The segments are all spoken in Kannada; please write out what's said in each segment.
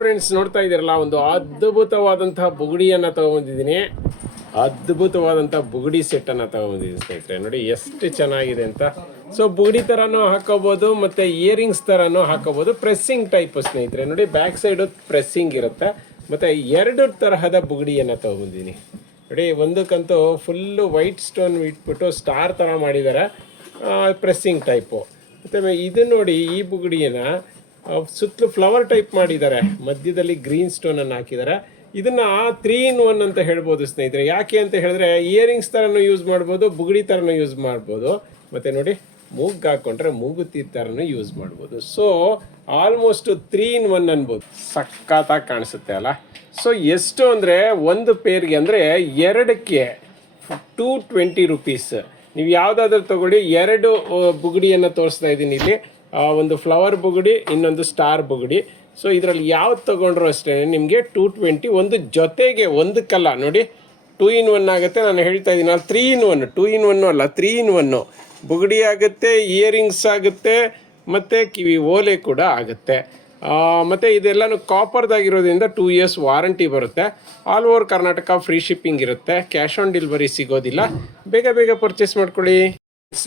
ಫ್ರೆಂಡ್ಸ್, ನೋಡ್ತಾ ಇದ್ದೀರಲ್ಲ, ಒಂದು ಅದ್ಭುತವಾದಂತಹ ಬುಗುಡಿಯನ್ನು ತಗೊಂಡಿದ್ದೀನಿ. ಅದ್ಭುತವಾದಂತಹ ಬುಗುಡಿ ಸೆಟ್ಟನ್ನು ತಗೊಂಡಿದ್ದೀನಿ ಸ್ನೇಹಿತರೆ. ನೋಡಿ ಎಷ್ಟು ಚೆನ್ನಾಗಿದೆ ಅಂತ. ಸೊ ಬುಗುಡಿ ಥರನೂ ಹಾಕೋಬೋದು ಮತ್ತು ಇಯರಿಂಗ್ಸ್ ಥರನೂ ಹಾಕೋಬೋದು. ಪ್ರೆಸ್ಸಿಂಗ್ ಟೈಪ್ ಸ್ನೇಹಿತರೆ. ನೋಡಿ, ಬ್ಯಾಕ್ ಸೈಡು ಪ್ರೆಸ್ಸಿಂಗ್ ಇರುತ್ತೆ ಮತ್ತು ಎರಡು ತರಹದ ಬುಗುಡಿಯನ್ನು ತಗೊಂಡಿದ್ದೀನಿ. ನೋಡಿ, ಒಂದಕ್ಕಂತೂ ಫುಲ್ಲು ವೈಟ್ ಸ್ಟೋನ್ ಇಟ್ಬಿಟ್ಟು ಸ್ಟಾರ್ ಥರ ಮಾಡಿದ್ದಾರೆ, ಪ್ರೆಸ್ಸಿಂಗ್ ಟೈಪು. ಮತ್ತು ಇದು ನೋಡಿ, ಈ ಬುಗುಡಿಯನ್ನು ಸುತ್ತಲೂ ಫ್ಲವರ್ ಟೈಪ್ ಮಾಡಿದ್ದಾರೆ, ಮಧ್ಯದಲ್ಲಿ ಗ್ರೀನ್ ಸ್ಟೋನನ್ನು ಹಾಕಿದ್ದಾರೆ. ಇದನ್ನು 3-in-1 ಅಂತ ಹೇಳ್ಬೋದು ಸ್ನೇಹಿತರೆ. ಯಾಕೆ ಅಂತ ಹೇಳಿದ್ರೆ ಇಯರಿಂಗ್ಸ್ ಥರನೂ ಯೂಸ್ ಮಾಡ್ಬೋದು, ಬುಗುಡಿ ಥರನೂ ಯೂಸ್ ಮಾಡ್ಬೋದು, ಮತ್ತು ನೋಡಿ ಮೂಗ್ಗೆ ಹಾಕ್ಕೊಂಡ್ರೆ ಮೂಗುತಿ ಥರನೂ ಯೂಸ್ ಮಾಡ್ಬೋದು. ಸೊ ಆಲ್ಮೋಸ್ಟ್ 3-in-1 ಅನ್ಬೋದು. ಸಖತ್ತಾಗಿ ಕಾಣಿಸುತ್ತೆ ಅಲ್ಲ. ಸೊ ಎಷ್ಟು ಅಂದರೆ ಒಂದು ಪೇರ್ಗೆ ಅಂದರೆ ಎರಡಕ್ಕೆ 220 rupees. ನೀವು ಯಾವುದಾದ್ರೂ ತೊಗೊಳ್ಳಿ. ಎರಡು ಬುಗುಡಿಯನ್ನು ತೋರಿಸ್ತಾ ಇದ್ದೀನಿ ಇಲ್ಲಿ. ಒಂದು ಫ್ಲವರ್ ಬುಗುಡಿ, ಇನ್ನೊಂದು ಸ್ಟಾರ್ ಬುಗುಡಿ. ಸೊ ಇದರಲ್ಲಿ ಯಾವ್ದು ತೊಗೊಂಡ್ರು ಅಷ್ಟೇ ನಿಮಗೆ 220. ಒಂದು ಜೊತೆಗೆ ಒಂದಕ್ಕಲ್ಲ, ನೋಡಿ 2-in-1 ಆಗುತ್ತೆ. ನಾನು ಹೇಳ್ತಾ ಇದ್ದೀನಿ 3-in-1. 2-in-1 ಅಲ್ಲ, 3-in-1. ಬುಗುಡಿ ಆಗುತ್ತೆ, ಇಯರಿಂಗ್ಸ್ ಆಗುತ್ತೆ, ಮತ್ತು ಕಿವಿ ಓಲೆ ಕೂಡ ಆಗುತ್ತೆ. ಮತ್ತು ಇದೆಲ್ಲನೂ ಕಾಪರ್ದಾಗಿರೋದ್ರಿಂದ 2 years ವಾರಂಟಿ ಬರುತ್ತೆ. All over Karnataka free shipping ಇರುತ್ತೆ. ಕ್ಯಾಶ್ ಆನ್ ಡೆಲಿವರಿ ಸಿಗೋದಿಲ್ಲ. ಬೇಗ ಬೇಗ ಪರ್ಚೇಸ್ ಮಾಡ್ಕೊಳ್ಳಿ.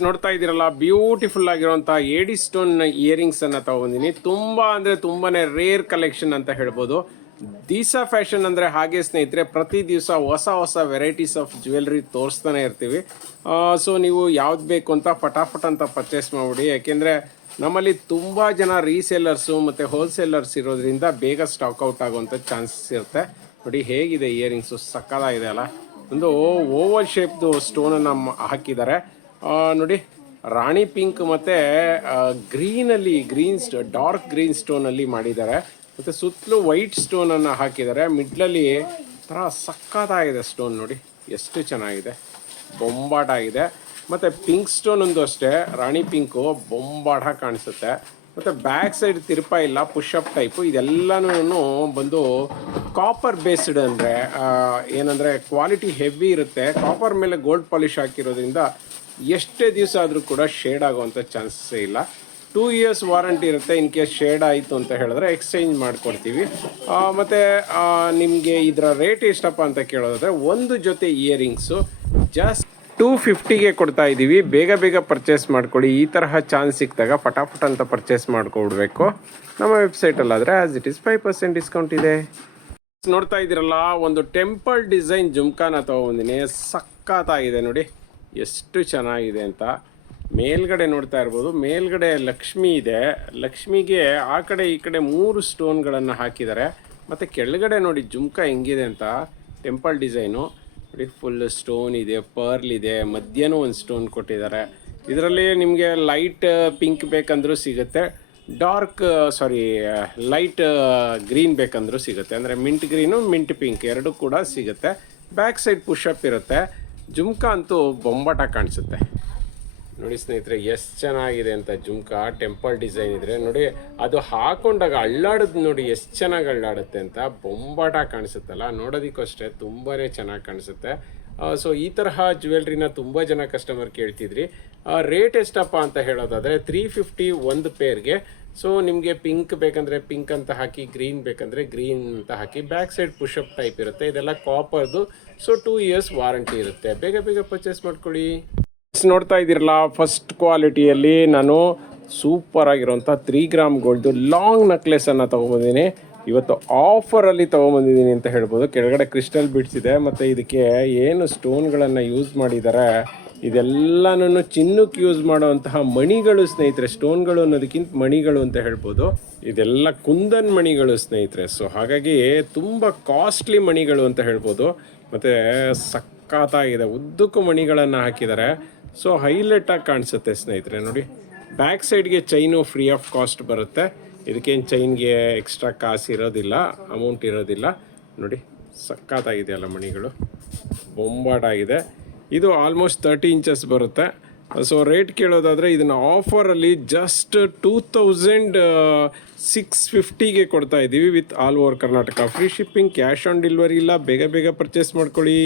ನೋಡ್ತಾ ಇದ್ದೀರಲ್ಲ, ಬ್ಯೂಟಿಫುಲ್ ಆಗಿರುವಂಥ ಏಡಿ ಸ್ಟೋನ್ ಇಯರಿಂಗ್ಸನ್ನು ತೊಗೊಂಡಿನಿ. ತುಂಬ ಅಂದರೆ ತುಂಬಾ ರೇರ್ ಕಲೆಕ್ಷನ್ ಅಂತ ಹೇಳ್ಬೋದು. ದಿಶಾ ಫ್ಯಾಷನ್ ಅಂದರೆ ಹಾಗೆ ಸ್ನೇಹಿತರೆ, ಪ್ರತಿ ದಿವಸ ಹೊಸ ಹೊಸ ವೆರೈಟೀಸ್ ಆಫ್ ಜ್ಯುವೆಲ್ರಿ ತೋರಿಸ್ತಾನೆ ಇರ್ತೀವಿ. ಸೊ ನೀವು ಯಾವ್ದು ಬೇಕು ಅಂತ ಫಟಾಫಟ್ ಅಂತ ಪರ್ಚೇಸ್ ಮಾಡಿಬಿಡಿ. ಯಾಕೆಂದರೆ ನಮ್ಮಲ್ಲಿ ತುಂಬ ಜನ ರೀಸೇಲರ್ಸು ಮತ್ತು ಹೋಲ್ಸೇಲರ್ಸ್ ಇರೋದ್ರಿಂದ ಬೇಗ ಸ್ಟಾಕ್ ಔಟ್ ಆಗುವಂಥ ಚಾನ್ಸಸ್ ಇರುತ್ತೆ. ನೋಡಿ ಹೇಗಿದೆ ಇಯರಿಂಗ್ಸು, ಸಕ್ಕತ್ತಾಗಿದೆ ಅಲ್ಲ. ಒಂದು ಓವಲ್ ಶೇಪ್ದು ಸ್ಟೋನನ್ನು ಹಾಕಿದ್ದಾರೆ. ನೋಡಿ, ರಾಣಿ ಪಿಂಕ್ ಮತ್ತು ಡಾರ್ಕ್ ಗ್ರೀನ್ ಸ್ಟೋನಲ್ಲಿ ಮಾಡಿದ್ದಾರೆ. ಮತ್ತು ಸುತ್ತಲೂ ವೈಟ್ ಸ್ಟೋನನ್ನು ಹಾಕಿದ್ದಾರೆ. ಮಿಡ್ಲಲ್ಲಿ ಥರ ಸಕ್ಕತ್ತಾಗಿದೆ ಸ್ಟೋನ್. ನೋಡಿ ಎಷ್ಟು ಚೆನ್ನಾಗಿದೆ, ಬೊಂಬಾಟಾಗಿದೆ. ಮತ್ತು ಪಿಂಕ್ ಸ್ಟೋನ್ ಒಂದು ಅಷ್ಟೇ, ರಾಣಿ ಪಿಂಕು ಬೊಂಬಾಟ ಕಾಣಿಸುತ್ತೆ. ಮತ್ತು ಬ್ಯಾಕ್ ಸೈಡ್ ತಿರುಪ ಇಲ್ಲ, ಪುಷಪ್ ಟೈಪು. ಇದೆಲ್ಲನೂ ಬಂದು ಕಾಪರ್ ಬೇಸ್ಡ್, ಅಂದರೆ ಏನಂದರೆ ಕ್ವಾಲಿಟಿ ಹೆವಿ ಇರುತ್ತೆ. ಕಾಪರ್ ಮೇಲೆ ಗೋಲ್ಡ್ ಪಾಲಿಶ್ ಹಾಕಿರೋದ್ರಿಂದ ಎಷ್ಟೇ ದಿವಸ ಆದರೂ ಕೂಡ ಶೇಡ್ ಆಗುವಂಥ ಚಾನ್ಸಸ್ಸೇ ಇಲ್ಲ. 2 years ವಾರಂಟಿ ಇರುತ್ತೆ. ಇನ್ ಕೇಸ್ ಶೇಡ್ ಆಯಿತು ಅಂತ ಹೇಳಿದ್ರೆ ಎಕ್ಸ್ಚೇಂಜ್ ಮಾಡಿಕೊಡ್ತೀವಿ. ಮತ್ತು ನಿಮಗೆ ಇದರ ರೇಟ್ ಎಷ್ಟಪ್ಪ ಅಂತ ಕೇಳೋದಾದರೆ, ಒಂದು ಜೊತೆ ಇಯರಿಂಗ್ಸು ಜಸ್ಟ್ 250ಗೆ ಕೊಡ್ತಾ ಇದ್ದೀವಿ. ಬೇಗ ಬೇಗ ಪರ್ಚೇಸ್ ಮಾಡ್ಕೊಳ್ಳಿ. ಈ ತರಹ ಚಾನ್ಸ್ ಸಿಕ್ಕಿದಾಗ ಫಟಾಫಟ್ ಅಂತ ಪರ್ಚೇಸ್ ಮಾಡ್ಕೊಡ್ಬೇಕು. ನಮ್ಮ ವೆಬ್ಸೈಟಲ್ಲಾದರೆ ಆ್ಯಸ್ ಇಟ್ ಈಸ್ 5% ಡಿಸ್ಕೌಂಟ್ ಇದೆ. ನೋಡ್ತಾ ಇದ್ದೀರಲ್ಲ, ಒಂದು ಟೆಂಪಲ್ ಡಿಸೈನ್ ಜುಮ್ಕಾನ ತೊಗೊಂಡಿನಿ. ಸಕ್ಕತ್ತಾಗಿದೆ ನೋಡಿ ಎಷ್ಟು ಚೆನ್ನಾಗಿದೆ ಅಂತ. ಮೇಲ್ಗಡೆ ನೋಡ್ತಾ ಇರ್ಬೋದು, ಮೇಲ್ಗಡೆ ಲಕ್ಷ್ಮಿ ಇದೆ. ಲಕ್ಷ್ಮಿಗೆ ಆ ಕಡೆ ಈ ಕಡೆ 3 ಸ್ಟೋನ್ಗಳನ್ನು ಹಾಕಿದ್ದಾರೆ. ಮತ್ತು ಕೆಳಗಡೆ ನೋಡಿ ಜುಮ್ಕಾ ಹೆಂಗಿದೆ ಅಂತ, ಟೆಂಪಲ್ ಡಿಸೈನು ನೋಡಿ. ಫುಲ್ ಸ್ಟೋನ್ ಇದೆ, ಪರ್ಲ್ ಇದೆ, ಮಧ್ಯನೂ ಒಂದು ಸ್ಟೋನ್ ಕೊಟ್ಟಿದ್ದಾರೆ. ಇದರಲ್ಲಿ ನಿಮಗೆ ಲೈಟ್ ಪಿಂಕ್ ಬೇಕಂದ್ರೂ ಸಿಗುತ್ತೆ, ಲೈಟ್ ಗ್ರೀನ್ ಬೇಕಂದ್ರೂ ಸಿಗುತ್ತೆ. ಅಂದರೆ ಮಿಂಟ್ ಗ್ರೀನು, ಮಿಂಟ್ ಪಿಂಕ್ ಎರಡೂ ಕೂಡ ಸಿಗುತ್ತೆ. ಬ್ಯಾಕ್ ಸೈಡ್ ಪುಷಪ್ ಇರುತ್ತೆ. ಜುಮ್ಕಾ ಅಂತೂ ಬೊಂಬಾಟ ಕಾಣಿಸುತ್ತೆ. ನೋಡಿ ಸ್ನೇಹಿತರೆ, ಎಷ್ಟು ಚೆನ್ನಾಗಿದೆ ಅಂತ. ಜುಮ್ಕಾ ಟೆಂಪಲ್ ಡಿಸೈನ್ ಇದ್ರೆ ನೋಡಿ, ಅದು ಹಾಕೊಂಡಾಗ ಅಳ್ಳಾಡೋದು ನೋಡಿ ಎಷ್ಟು ಚೆನ್ನಾಗಿ ಅಳ್ಳಾಡುತ್ತೆ ಅಂತ. ಬೊಂಬಾಟ ಕಾಣಿಸುತ್ತಲ್ಲ, ನೋಡೋದಕ್ಕೂ ಅಷ್ಟೇ ತುಂಬಾ ಚೆನ್ನಾಗಿ ಕಾಣಿಸುತ್ತೆ. ಸೊ ಈ ತರಹ ಜ್ಯುವೆಲ್ರಿನ ತುಂಬ ಜನ ಕಸ್ಟಮರ್ ಕೇಳ್ತಿದ್ರಿ. ರೇಟ್ ಎಷ್ಟಪ್ಪ ಅಂತ ಹೇಳೋದಾದರೆ 350 ಒಂದು ಪೇರ್ಗೆ. ಸೊ ನಿಮಗೆ ಪಿಂಕ್ ಬೇಕಂದರೆ ಪಿಂಕ್ ಅಂತ ಹಾಕಿ, ಗ್ರೀನ್ ಬೇಕಂದರೆ ಗ್ರೀನ್ ಅಂತ ಹಾಕಿ. ಬ್ಯಾಕ್ ಸೈಡ್ ಪುಷಪ್ ಟೈಪ್ ಇರುತ್ತೆ. ಇದೆಲ್ಲ ಕಾಪರ್ದು. ಸೊ 2 years ವಾರಂಟಿ ಇರುತ್ತೆ. ಬೇಗ ಬೇಗ ಪರ್ಚೇಸ್ ಮಾಡ್ಕೊಳ್ಳಿ. ನೋಡ್ತಾ ಇದ್ದೀರಲ್ಲ, ಫಸ್ಟ್ ಕ್ವಾಲಿಟಿಯಲ್ಲಿ ನಾನು ಸೂಪರ್ ಆಗಿರೋಂಥ 3 ಗ್ರಾಮ್ ಗೋಲ್ಡ್ದು ಲಾಂಗ್ ನೆಕ್ಲೆಸನ್ನು ತೊಗೊಂಬಂದಿದ್ದೀನಿ. ಇವತ್ತು ಆಫರಲ್ಲಿ ತೊಗೊಂಬಂದಿದ್ದೀನಿ ಅಂತ ಹೇಳ್ಬೋದು. ಕೆಳಗಡೆ ಕ್ರಿಸ್ಟಲ್ ಬಿಡ್ಸ್ ಇದೆ. ಮತ್ತು ಇದಕ್ಕೆ ಏನು ಸ್ಟೋನ್ಗಳನ್ನು ಯೂಸ್ ಮಾಡಿದ್ದಾರೆ, ಇದೆಲ್ಲನೂ ಚಿನ್ನಕ್ಕೆ ಯೂಸ್ ಮಾಡುವಂತಹ ಮಣಿಗಳು ಸ್ನೇಹಿತರೆ. ಸ್ಟೋನ್ಗಳು ಅನ್ನೋದಕ್ಕಿಂತ ಮಣಿಗಳು ಅಂತ ಹೇಳ್ಬೋದು. ಇದೆಲ್ಲ ಕುಂದನ್ ಮಣಿಗಳು ಸ್ನೇಹಿತರೆ. ಸೊ ಹಾಗಾಗಿ ತುಂಬ ಕಾಸ್ಟ್ಲಿ ಮಣಿಗಳು ಅಂತ ಹೇಳ್ಬೋದು. ಮತ್ತು ಸಕ್ಕತ್ತಾಗಿದೆ, ಉದ್ದಕ್ಕೂ ಮಣಿಗಳನ್ನು ಹಾಕಿದ್ದಾರೆ. ಸೊ ಹೈಲೈಟಾಗಿ ಕಾಣಿಸುತ್ತೆ ಸ್ನೇಹಿತರೆ. ನೋಡಿ, ಬ್ಯಾಕ್ ಸೈಡ್ಗೆ ಚೈನು ಫ್ರೀ ಆಫ್ ಕಾಸ್ಟ್ ಬರುತ್ತೆ. ಇದಕ್ಕೇನು ಚೈನ್ಗೆ ಎಕ್ಸ್ಟ್ರಾ ಕಾಸು ಇರೋದಿಲ್ಲ, ಅಮೌಂಟ್ ಇರೋದಿಲ್ಲ. ನೋಡಿ ಸಕ್ಕತ್ತಾಗಿದೆ ಅಲ್ಲ ಮಣಿಗಳು, ಬೊಂಬಾಟಾಗಿದೆ. ಇದು ಆಲ್ಮೋಸ್ಟ್ 30 inches ಬರುತ್ತೆ. ಸೊ ರೇಟ್ ಕೇಳೋದಾದರೆ ಇದನ್ನು ಆಫರಲ್ಲಿ ಜಸ್ಟ್ 2650ಗೆ ಕೊಡ್ತಾ ಇದ್ದೀವಿ with all over Karnataka free shipping. Cash on delivery ಇಲ್ಲ. ಬೇಗ ಬೇಗ ಪರ್ಚೇಸ್ ಮಾಡ್ಕೊಳ್ಳಿ.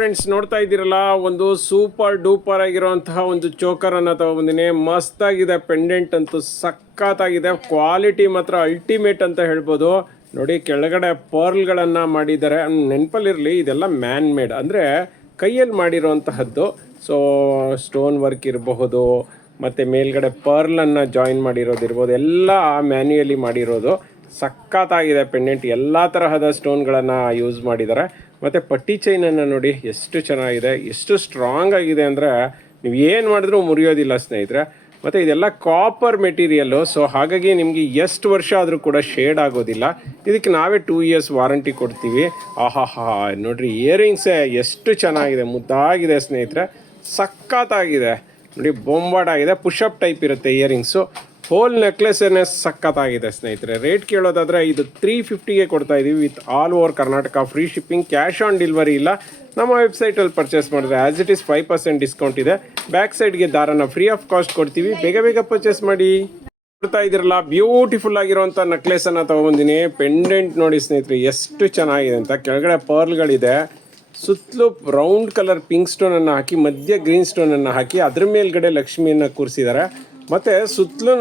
ಫ್ರೆಂಡ್ಸ್ ನೋಡ್ತಾ ಇದ್ದೀರಲ್ಲ, ಒಂದು ಸೂಪರ್ ಡೂಪರ್ ಆಗಿರುವಂತಹ ಒಂದು ಚೋಕರ್ ಅನ್ನ ತಗೊಂಡಿನಿ. ಮಸ್ತ್ ಆಗಿದೆ, ಪೆಂಡೆಂಟ್ ಅಂತೂ ಸಖತ್ತಾಗಿದೆ, ಕ್ವಾಲಿಟಿ ಮಾತ್ರ ಅಲ್ಟಿಮೇಟ್ ಅಂತ ಹೇಳ್ಬೋದು. ನೋಡಿ, ಕೆಳಗಡೆ ಪರ್ಲ್ಗಳನ್ನು ಮಾಡಿದ್ದಾರೆ. ನೆನಪಲ್ಲಿರಲಿ, ಇದೆಲ್ಲ ಮ್ಯಾನ್ ಮೇಡ್, ಅಂದರೆ ಕೈಯಲ್ಲಿ ಮಾಡಿರೋಂತಹದ್ದು. ಸೊ ಸ್ಟೋನ್ ವರ್ಕ್ ಇರಬಹುದು, ಮತ್ತು ಮೇಲ್ಗಡೆ ಪರ್ಲನ್ನು ಜಾಯಿನ್ ಮಾಡಿರೋದಿರ್ಬೋದು, ಎಲ್ಲ ಮ್ಯಾನ್ಯುಯಲಿ ಮಾಡಿರೋದು. ಸಖತ್ತಾಗಿದೆ ಪೆಂಡೆಂಟ್, ಎಲ್ಲ ತರಹದ ಸ್ಟೋನ್ಗಳನ್ನು ಯೂಸ್ ಮಾಡಿದ್ದಾರೆ. ಮತ್ತು ಪಟ್ಟಿ ಚೈನನ್ನು ನೋಡಿ ಎಷ್ಟು ಚೆನ್ನಾಗಿದೆ, ಎಷ್ಟು ಸ್ಟ್ರಾಂಗ್ ಆಗಿದೆ ಅಂದರೆ ನೀವು ಏನು ಮಾಡಿದ್ರೂ ಮುರಿಯೋದಿಲ್ಲ ಸ್ನೇಹಿತರೆ. ಮತ್ತು ಇದೆಲ್ಲ ಕಾಪರ್ ಮೆಟೀರಿಯಲ್ಲು, ಸೊ ಹಾಗಾಗಿ ನಿಮಗೆ ಎಷ್ಟು ವರ್ಷ ಆದರೂ ಕೂಡ ಶೇಡ್ ಆಗೋದಿಲ್ಲ. ಇದಕ್ಕೆ ನಾವೇ 2 years ವಾರಂಟಿ ಕೊಡ್ತೀವಿ. ಆಹಾಹಾ, ನೋಡಿರಿ ಇಯರಿಂಗ್ಸೇ ಎಷ್ಟು ಚೆನ್ನಾಗಿದೆ, ಮುದ್ದಾಗಿದೆ ಸ್ನೇಹಿತರೆ, ಸಖತ್ತಾಗಿದೆ ನೋಡಿ, ಬೊಂಬಾಟಾಗಿದೆ. ಪುಷಪ್ ಟೈಪ್ ಇರುತ್ತೆ ಇಯರಿಂಗ್ಸು, ಹೋಲ್ ನೆಕ್ಲೆಸ್ಸೇ ಸಖತ್ತಾಗಿದೆ ಸ್ನೇಹಿತರೆ. ರೇಟ್ ಕೇಳೋದಾದರೆ ಇದು 350ಗೆ ಕೊಡ್ತಾ ಇದ್ದೀವಿ, with all over Karnataka, free shipping, cash on delivery ಇಲ್ಲ. ನಮ್ಮ ವೆಬ್ಸೈಟಲ್ಲಿ ಪರ್ಚೇಸ್ ಮಾಡಿದ್ರೆ ಆ್ಯಸ್ ಇಟ್ ಈಸ್ 5% ಡಿಸ್ಕೌಂಟ್ ಇದೆ. ಬ್ಯಾಕ್ ಸೈಡ್ಗೆ ದಾರನ ಫ್ರೀ ಆಫ್ ಕಾಸ್ಟ್ ಕೊಡ್ತೀವಿ, ಬೇಗ ಬೇಗ ಪರ್ಚೇಸ್ ಮಾಡಿ. ನೋಡ್ತಾ ಇದ್ದೀರಲ್ಲ, ಬ್ಯೂಟಿಫುಲ್ ಆಗಿರುವಂಥ ನೆಕ್ಲೆಸನ್ನು ತೊಗೊಂಬಂದಿನಿ. ಪೆಂಡೆಂಟ್ ನೋಡಿ ಸ್ನೇಹಿತರೆ ಎಷ್ಟು ಚೆನ್ನಾಗಿದೆ ಅಂತ. ಕೆಳಗಡೆ ಪರ್ಲ್ಗಳಿದೆ, ಸುತ್ತಲೂ ರೌಂಡ್ ಕಲರ್ ಪಿಂಕ್ ಸ್ಟೋನನ್ನು ಹಾಕಿ, ಮಧ್ಯ ಗ್ರೀನ್ ಸ್ಟೋನನ್ನು ಹಾಕಿ, ಅದ್ರ ಮೇಲ್ಗಡೆ ಲಕ್ಷ್ಮಿಯನ್ನು ಕೂರಿಸಿದ್ದಾರೆ. ಮತ್ತು ಸುತ್ತಲೂ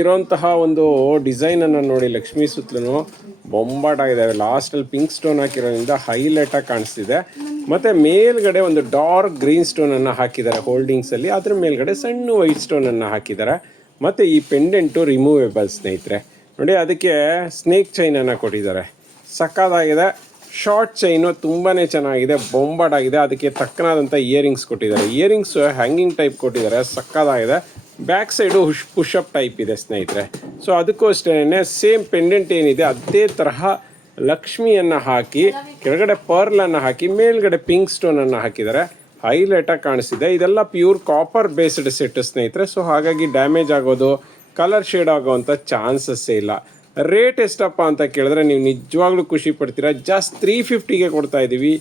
ಇರೋಂತಹ ಒಂದು ಡಿಸೈನನ್ನು ನೋಡಿ, ಲಕ್ಷ್ಮಿ ಸುತ್ತಲೂ ಬೊಂಬಾಟಾಗಿದೆ. ಲಾಸ್ಟಲ್ಲಿ ಪಿಂಕ್ ಸ್ಟೋನ್ ಹಾಕಿರೋದ್ರಿಂದ ಹೈಲೈಟಾಗಿ ಕಾಣಿಸ್ತಿದೆ. ಮತ್ತು ಮೇಲ್ಗಡೆ ಒಂದು ಡಾರ್ಕ್ ಗ್ರೀನ್ ಸ್ಟೋನನ್ನು ಹಾಕಿದ್ದಾರೆ ಹೋಲ್ಡಿಂಗ್ಸಲ್ಲಿ, ಅದ್ರ ಮೇಲ್ಗಡೆ ಸಣ್ಣ ವೈಟ್ ಸ್ಟೋನನ್ನು ಹಾಕಿದ್ದಾರೆ. ಮತ್ತು ಈ ಪೆಂಡೆಂಟು ರಿಮೂವೇಬಲ್ ಸ್ನೇಹಿತರೆ ನೋಡಿ, ಅದಕ್ಕೆ ಸ್ನೇಕ್ ಚೈನನ್ನು ಕೊಟ್ಟಿದ್ದಾರೆ. ಸಕ್ಕತ್ತಾಗಿದೆ. ಶಾರ್ಟ್ ಚೈನು ತುಂಬಾ ಚೆನ್ನಾಗಿದೆ, ಬೊಂಬಾಟಾಗಿದೆ. ಅದಕ್ಕೆ ತಕ್ಕನಾದಂಥ ಇಯರಿಂಗ್ಸ್ ಕೊಟ್ಟಿದ್ದಾರೆ. ಇಯರಿಂಗ್ಸ್ ಹ್ಯಾಂಗಿಂಗ್ ಟೈಪ್ ಕೊಟ್ಟಿದ್ದಾರೆ, ಸಕ್ಕತ್ತಾಗಿದೆ. ಬ್ಯಾಕ್ ಸೈಡು ಪುಷಪ್ ಟೈಪ್ ಇದೆ ಸ್ನೇಹಿತರೆ. ಸೊ ಅದಕ್ಕೂ ಅಷ್ಟೇ ಸೇಮ್ ಪೆಂಡೆಂಟ್ ಏನಿದೆ ಅದೇ ತರಹ ಲಕ್ಷ್ಮಿಯನ್ನು ಹಾಕಿ, ಕೆಳಗಡೆ ಪರ್ಲನ್ನು ಹಾಕಿ, ಮೇಲ್ಗಡೆ ಪಿಂಕ್ ಸ್ಟೋನನ್ನು ಹಾಕಿದ್ದಾರೆ. ಹೈಲೈಟಾಗಿ ಕಾಣಿಸ್ತಿದೆ. ಇದೆಲ್ಲ ಪ್ಯೂರ್ ಕಾಪರ್ ಬೇಸ್ಡ್ ಸೆಟ್ ಸ್ನೇಹಿತರೆ. ಸೊ ಹಾಗಾಗಿ ಡ್ಯಾಮೇಜ್ ಆಗೋದು, ಕಲರ್ ಶೇಡ್ ಆಗೋವಂಥ ಚಾನ್ಸಸ್ಸೇ ಇಲ್ಲ. ರೇಟ್ ಎಷ್ಟಪ್ಪ ಅಂತ ಕೇಳಿದ್ರೆ ನೀವು ನಿಜವಾಗ್ಲೂ ಖುಷಿ ಪಡ್ತೀರಾ. ಜಸ್ಟ್ 350ಗೆ ಕೊಡ್ತಾ ಇದ್ದೀವಿ.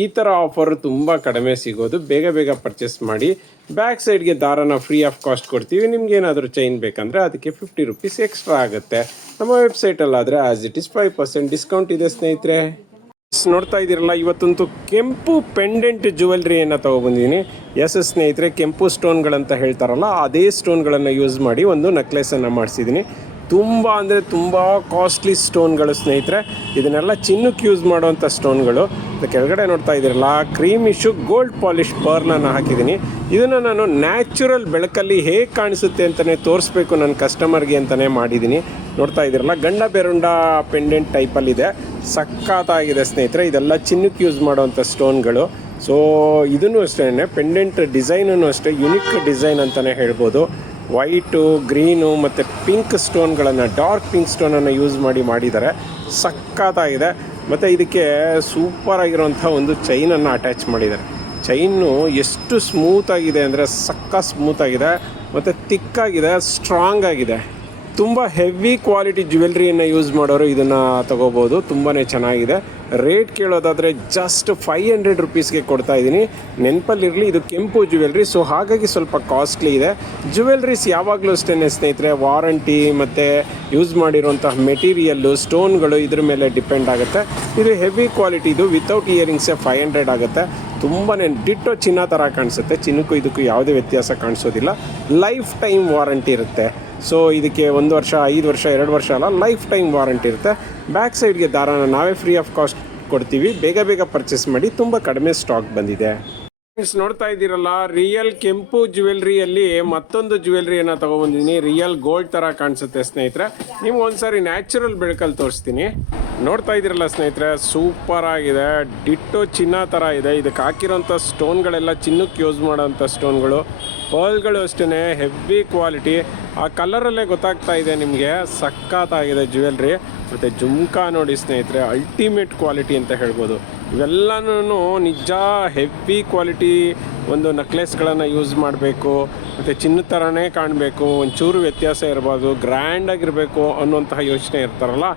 ಈ ಥರ ಆಫರ್ ತುಂಬ ಕಡಿಮೆ ಸಿಗೋದು, ಬೇಗ ಬೇಗ ಪರ್ಚೇಸ್ ಮಾಡಿ. ಬ್ಯಾಕ್ ಸೈಡ್ಗೆ ದಾರನ ಫ್ರೀ ಆಫ್ ಕಾಸ್ಟ್ ಕೊಡ್ತೀವಿ. ನಿಮ್ಗೆ ಏನಾದರೂ ಚೈನ್ ಬೇಕಂದರೆ ಅದಕ್ಕೆ 50 ರೂಪೀಸ್ ಎಕ್ಸ್ಟ್ರಾ ಆಗುತ್ತೆ. ನಮ್ಮ ವೆಬ್ಸೈಟಲ್ಲಾದರೆ ಆ್ಯಸ್ ಇಟ್ ಈಸ್ 5% ಡಿಸ್ಕೌಂಟ್ ಇದೆ ಸ್ನೇಹಿತರೆ. ನೋಡ್ತಾ ಇದ್ದೀರಲ್ಲ, ಇವತ್ತಂತೂ ಕೆಂಪು ಪೆಂಡೆಂಟ್ ಜ್ಯುವೆಲ್ರಿಯನ್ನು ತೊಗೊಬಂದಿದ್ದೀನಿ. ಎಸ್ ಸ್ನೇಹಿತರೆ, ಕೆಂಪು ಸ್ಟೋನ್ಗಳಂತ ಹೇಳ್ತಾರಲ್ಲ, ಅದೇ ಸ್ಟೋನ್ಗಳನ್ನು ಯೂಸ್ ಮಾಡಿ ಒಂದು ನೆಕ್ಲೆಸನ್ನು ಮಾಡಿಸಿದ್ದೀನಿ. ತುಂಬ ಅಂದರೆ ತುಂಬ ಕಾಸ್ಟ್ಲಿ ಸ್ಟೋನ್ಗಳು ಸ್ನೇಹಿತರೆ. ಇದನ್ನೆಲ್ಲ ಚಿನ್ನಕ್ಕೆ ಯೂಸ್ ಮಾಡುವಂಥ ಸ್ಟೋನ್ಗಳು. ಕೆಳಗಡೆ ನೋಡ್ತಾ ಇದ್ದೀರಲ್ಲ, ಕ್ರೀಮಿಶು ಗೋಲ್ಡ್ ಪಾಲಿಶ್ ಪರ್ಲನ್ನು ಹಾಕಿದ್ದೀನಿ. ಇದನ್ನು ನಾನು ನ್ಯಾಚುರಲ್ ಬೆಳಕಲ್ಲಿ ಹೇಗೆ ಕಾಣಿಸುತ್ತೆ ಅಂತಲೇ ತೋರಿಸ್ಬೇಕು ನನ್ನ ಕಸ್ಟಮರ್ಗೆ ಅಂತಲೇ ಮಾಡಿದ್ದೀನಿ. ನೋಡ್ತಾ ಇದ್ದೀರಲ್ಲ, ಗಂಡ ಬೆರುಂಡ ಪೆಂಡೆಂಟ್ ಟೈಪಲ್ಲಿದೆ, ಸಖತ್ತಾಗಿದೆ ಸ್ನೇಹಿತರೆ. ಇದೆಲ್ಲ ಚಿನ್ನಕ್ಕೆ ಯೂಸ್ ಮಾಡುವಂಥ ಸ್ಟೋನ್ಗಳು. ಸೊ ಇದನ್ನು ಅಷ್ಟೇ, ಪೆಂಡೆಂಟ್ ಡಿಸೈನೂ ಅಷ್ಟೇ ಯುನಿಕ್ ಡಿಸೈನ್ ಅಂತಲೇ ಹೇಳ್ಬೋದು. ವೈಟು, ಗ್ರೀನು ಮತ್ತು ಪಿಂಕ್ ಸ್ಟೋನ್ಗಳನ್ನು, ಡಾರ್ಕ್ ಪಿಂಕ್ ಸ್ಟೋನನ್ನು ಯೂಸ್ ಮಾಡಿದ್ದಾರೆ. ಸಖತ್ತಾಗಿದೆ. ಮತ್ತು ಇದಕ್ಕೆ ಸೂಪರಾಗಿರುವಂಥ ಒಂದು ಚೈನನ್ನು ಅಟ್ಯಾಚ್ ಮಾಡಿದ್ದಾರೆ. ಚೈನು ಎಷ್ಟು ಸ್ಮೂತಾಗಿದೆ ಅಂದರೆ ಸ್ಮೂತಾಗಿದೆ, ಮತ್ತು ತಿಕ್ಕಾಗಿದೆ, ಸ್ಟ್ರಾಂಗ್ ಆಗಿದೆ. ತುಂಬ ಹೆವಿ ಕ್ವಾಲಿಟಿ ಜ್ಯುವೆಲ್ರಿಯನ್ನು ಯೂಸ್ ಮಾಡೋರು ಇದನ್ನು ತೊಗೋಬೋದು. ತುಂಬಾ ಚೆನ್ನಾಗಿದೆ. ರೇಟ್ ಕೇಳೋದಾದರೆ ಜಸ್ಟ್ 500 ರೂಪೀಸ್ಗೆ ಕೊಡ್ತಾ ಇದ್ದೀನಿ. ನೆನಪಲ್ಲಿರಲಿ, ಇದು ಕೆಂಪು ಜ್ಯುವೆಲ್ರಿ, ಸೊ ಹಾಗಾಗಿ ಸ್ವಲ್ಪ ಕಾಸ್ಟ್ಲಿ ಇದೆ. ಜ್ಯುವೆಲ್ರೀಸ್ ಯಾವಾಗಲೂ ಅಷ್ಟೇ ಸ್ನೇಹಿತರೆ, ವಾರಂಟಿ ಮತ್ತು ಯೂಸ್ ಮಾಡಿರುವಂತಹ ಮೆಟೀರಿಯಲ್ಲು, ಸ್ಟೋನ್ಗಳು ಇದ್ರ ಮೇಲೆ ಡಿಪೆಂಡ್ ಆಗುತ್ತೆ. ಇದು ಹೆವಿ ಕ್ವಾಲಿಟಿದು, ವಿತೌಟ್ ಇಯರಿಂಗ್ಸೇ 500 ಆಗುತ್ತೆ. ತುಂಬಾ ಡಿಟ್ಟೋ ಚಿನ್ನ ಥರ ಕಾಣಿಸುತ್ತೆ. ಚಿನ್ನಕ್ಕೂ ಇದಕ್ಕೂ ಯಾವುದೇ ವ್ಯತ್ಯಾಸ ಕಾಣಿಸೋದಿಲ್ಲ. ಲೈಫ್ ಟೈಮ್ ವಾರಂಟಿ ಇರುತ್ತೆ. ಸೊ ಇದಕ್ಕೆ 1 ವರ್ಷ, 5 ವರ್ಷ, 2 ವರ್ಷ ಅಲ್ಲ, ಲೈಫ್ ಟೈಮ್ ವಾರಂಟಿ ಇರುತ್ತೆ. ಬ್ಯಾಕ್ ಸೈಡ್ಗೆ ದಾರನ ನಾವೇ ಫ್ರೀ ಆಫ್ ಕಾಸ್ಟ್ ಕೊಡ್ತೀವಿ. ಬೇಗ ಬೇಗ ಪರ್ಚೇಸ್ ಮಾಡಿ, ತುಂಬ ಕಡಿಮೆ ಸ್ಟಾಕ್ ಬಂದಿದೆ. ನೋಡ್ತಾ ಇದ್ದೀರಲ್ಲ, ರಿಯಲ್ ಕೆಂಪು ಜ್ಯುವೆಲ್ರಿಯಲ್ಲಿ ಮತ್ತೊಂದು ಜ್ಯುವೆಲ್ರಿಯನ್ನು ತೊಗೊಬಂದಿದ್ದೀನಿ. ರಿಯಲ್ ಗೋಲ್ಡ್ ಥರ ಕಾಣಿಸುತ್ತೆ ಸ್ನೇಹಿತರೆ. ನಿಮ್ಗೆ ಒಂದ್ಸಾರಿ ನ್ಯಾಚುರಲ್ ಬೆಳಕಲ್ಲಿ ತೋರಿಸ್ತೀನಿ. ನೋಡ್ತಾ ಇದ್ದೀರಲ್ಲ ಸ್ನೇಹಿತರೆ, ಸೂಪರ್ ಆಗಿದೆ, ಡಿಟ್ಟೋ ಚಿನ್ನ ಥರ ಇದೆ. ಇದಕ್ಕೆ ಹಾಕಿರೋಂಥ ಸ್ಟೋನ್ಗಳೆಲ್ಲ ಚಿನ್ನಕ್ಕೆ ಯೂಸ್ ಮಾಡೋಂಥ ಸ್ಟೋನ್ಗಳು. ಪರ್ಲ್ಗಳು ಅಷ್ಟೇ ಹೆವಿ ಕ್ವಾಲಿಟಿ. ಆ ಕಲರಲ್ಲೇ ಗೊತ್ತಾಗ್ತಾ ಇದೆ ನಿಮಗೆ, ಸಖತ್ತಾಗಿದೆ ಜ್ಯುವೆಲ್ರಿ. ಮತ್ತು ಜುಮ್ಕಾ ನೋಡಿ ಸ್ನೇಹಿತರೆ, ಅಲ್ಟಿಮೇಟ್ ಕ್ವಾಲಿಟಿ ಅಂತ ಹೇಳ್ಬೋದು. ಇವೆಲ್ಲನೂ ನಿಜ ಹೆವಿ ಕ್ವಾಲಿಟಿ ಒಂದು ನೆಕ್ಲೆಸ್ಗಳನ್ನು ಯೂಸ್ ಮಾಡಬೇಕು, ಮತ್ತು ಚಿನ್ನದ ಥರನೇ ಕಾಣಬೇಕು, ಒಂಚೂರು ವ್ಯತ್ಯಾಸ ಇರಬಾರ್ದು, ಗ್ರ್ಯಾಂಡಾಗಿರಬೇಕು ಅನ್ನುವಂತಹ ಯೋಚನೆ ಇರ್ತಾರಲ್ಲ,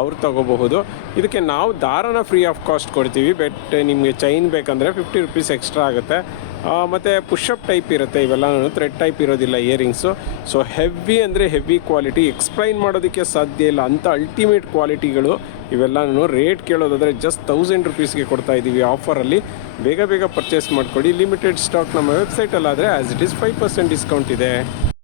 ಅವ್ರು ತಗೋಬಹುದು. ಇದಕ್ಕೆ ನಾವು ದಾರನ ಫ್ರೀ ಆಫ್ ಕಾಸ್ಟ್ ಕೊಡ್ತೀವಿ. ಬಟ್ ನಿಮಗೆ ಚೈನ್ ಬೇಕಂದರೆ 50 ರೂಪೀಸ್ ಎಕ್ಸ್ಟ್ರಾ ಆಗುತ್ತೆ. ಮತ್ತು ಪುಷಪ್ ಟೈಪ್ ಇರುತ್ತೆ, ಇವೆಲ್ಲ ಥ್ರೆಡ್ ಟೈಪ್ ಇರೋದಿಲ್ಲ ಇಯರಿಂಗ್ಸು. ಸೊ ಹೆವಿ ಅಂದರೆ ಹೆವಿ ಕ್ವಾಲಿಟಿ, ಎಕ್ಸ್ಪ್ಲೈನ್ ಮಾಡೋದಕ್ಕೆ ಸಾಧ್ಯ ಇಲ್ಲ ಅಂಥ ಅಲ್ಟಿಮೇಟ್ ಕ್ವಾಲಿಟಿಗಳು ಇವೆಲ್ಲನೂ. ರೇಟ್ ಕೇಳೋದಾದರೆ ಜಸ್ಟ್ 1000 ರುಪೀಸ್ಗೆ ಕೊಡ್ತಾ ಇದ್ದೀವಿ ಆಫರಲ್ಲಿ. ಬೇಗ ಬೇಗ ಪರ್ಚೇಸ್ ಮಾಡ್ಕೊಳ್ಳಿ. ಲಿಮಿಟೆಡ್ ಸ್ಟಾಕ್ ನಮ್ಮ ವೆಬ್ಸೈಟಲ್ಲಾದರೆ ಆ್ಯಸ್ ಇಟ್ ಈಸ್ 5% ಡಿಸ್ಕೌಂಟ್ ಇದೆ.